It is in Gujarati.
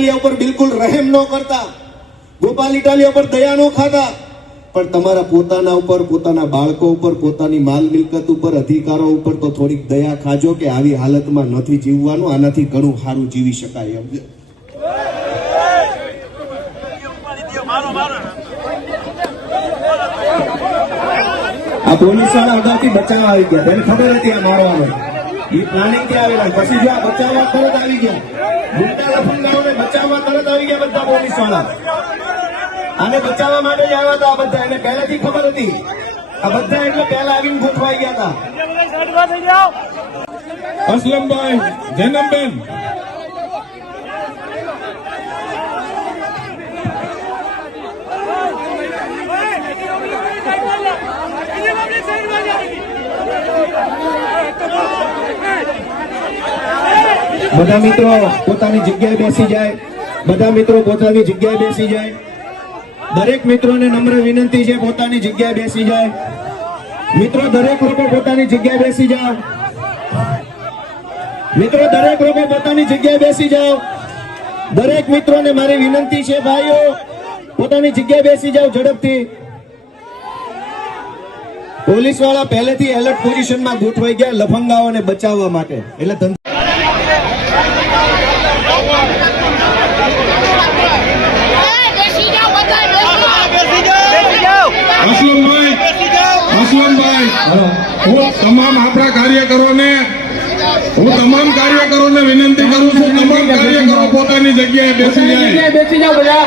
ઇટાલિયા ઉપર બિલકુલ રહેમ ન કરતા. ગોપાલ ઇટાલિયા ઉપર દયા ન ખાતા. પણ તમારા પોતાના ઉપર, પોતાના બાળકો ઉપર, પોતાની માલ મિલકત ઉપર, અધિકારો ઉપર તો થોડીક દયા ખાજો કે આવી હાલતમાં નથી જીવવાનું, આનાથી ઘણું સારું જીવી શકાય એમ. આ પોલીસવાળા અગાઉથી બચાવવા આવી ગયા. તેને ખબર હતી આ મારવાનો? એ પ્લાનિંગ ક્યાં આવેલા? પછી જો આ બચાવવા તરત આવી ગયા. ગુંડા લફંગાઓને બચાવવા તરત આવી ગયા બધા પોલીસવાળા આને બચાવવા માટે જ આવ્યા હતા આ બધા. એને પહેલાથી ખબર હતી. આ બધા એટલે પહેલા આવીને ગોઠવાઈ ગયા હતા. અસલમભાઈ જૈનમબેન. બધા મિત્રો પોતાની જગ્યાએ બેસી જાય. બધા મિત્રો પોતાની જગ્યાએ બેસી જાય. દરેક મિત્રોને નમ્ર વિનંતી છે પોતાની જગ્યાએ બેસી જાય. મિત્રો, દરેક લોકો પોતાની જગ્યાએ બેસી જાઓ. મિત્રો, દરેક લોકો પોતાની જગ્યાએ બેસી જાઓ. દરેક મિત્રોને મારી વિનંતી છે, ભાઈઓ, પોતાની જગ્યાએ બેસી જાઓ ઝડપથી. પોલીસવાળા પહેલેથી એલર્ટ પોઝિશનમાં ગોઠવાઈ ગયા લફંગાઓને બચાવવા માટે. એટલે ધંધા બેસી જાઓ બધા બેસી જાઓ અસલમભાઈ અસલમભાઈ હું તમામ આપણા કાર્યકરોને હું તમામ કાર્યકરોને વિનંતી કરું છું, તમામ કાર્યકરો પોતાની જગ્યાએ બેસી જાય. બેસી જાઓ બધા.